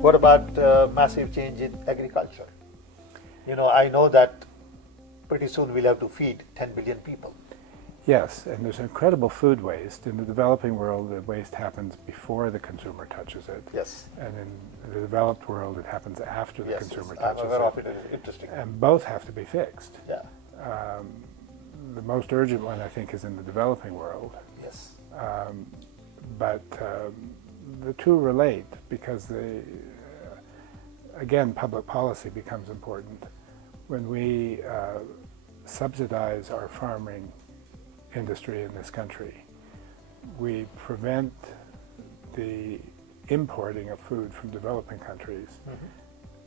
What about massive change in agriculture? I know that pretty soon we'll have to feed 10 billion people. Yes, and there's incredible food waste. In the developing world, the waste happens before the consumer touches it. Yes. And in the developed world, it happens after the consumer touches I'm aware it. of it. It's interesting. And both have to be fixed. Yeah. The most urgent one, I think, is in the developing world. Yes. But the two relate because again, public policy becomes important. When we subsidize our farming industry in this country, we prevent the importing of food from developing countries,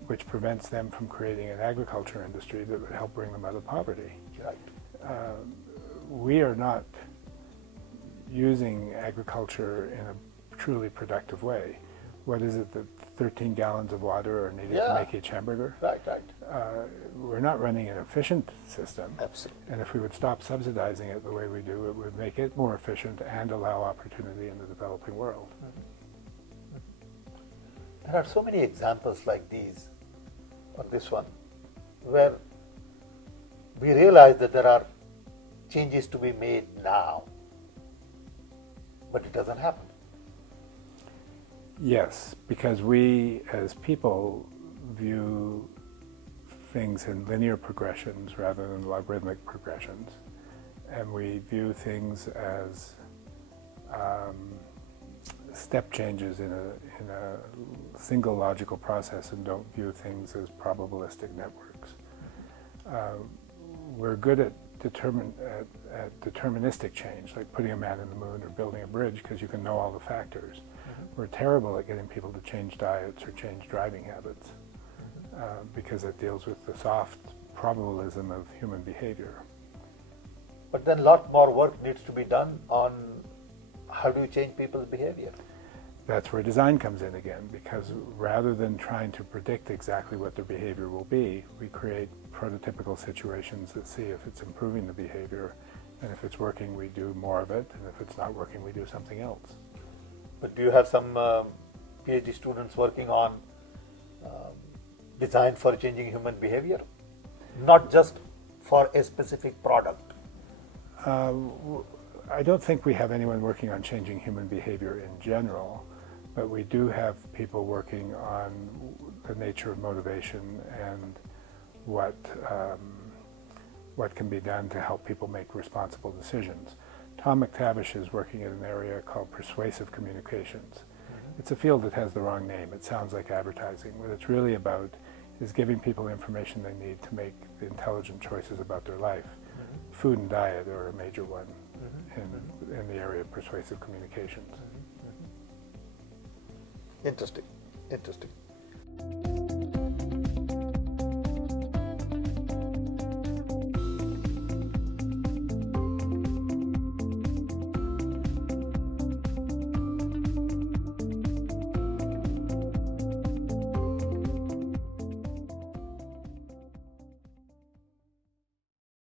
which prevents them from creating an agriculture industry that would help bring them out of poverty. Right. We are not using agriculture in a truly productive way. What is it that 13 gallons of water are needed to make each hamburger? Right. We're not running an efficient system. Absolutely. And if we would stop subsidizing it the way we do, it would make it more efficient and allow opportunity in the developing world. There are so many examples like these, or this one, where we realize that there are changes to be made now, but it doesn't happen. Yes, because we as people view things in linear progressions rather than logarithmic progressions, and we view things as step changes in a single logical process and don't view things as probabilistic networks. We're good at deterministic change, like putting a man in the moon or building a bridge, because you can know all the factors. We're terrible at getting people to change diets or change driving habits, because it deals with the soft probabilism of human behavior. But then a lot more work needs to be done on how do you change people's behavior. That's where design comes in again, because rather than trying to predict exactly what their behavior will be, we create prototypical situations that see if it's improving the behavior, and if it's working, we do more of it, and if it's not working, we do something else. But do you have some PhD students working on design for changing human behavior? Not just for a specific product. I don't think we have anyone working on changing human behavior in general, but we do have people working on the nature of motivation and what can be done to help people make responsible decisions. Tom McTavish is working in an area called persuasive communications. It's a field that has the wrong name. It sounds like advertising. What it's really about is giving people information they need to make intelligent choices about their life. Food and diet are a major one in the area of persuasive communications. Interesting.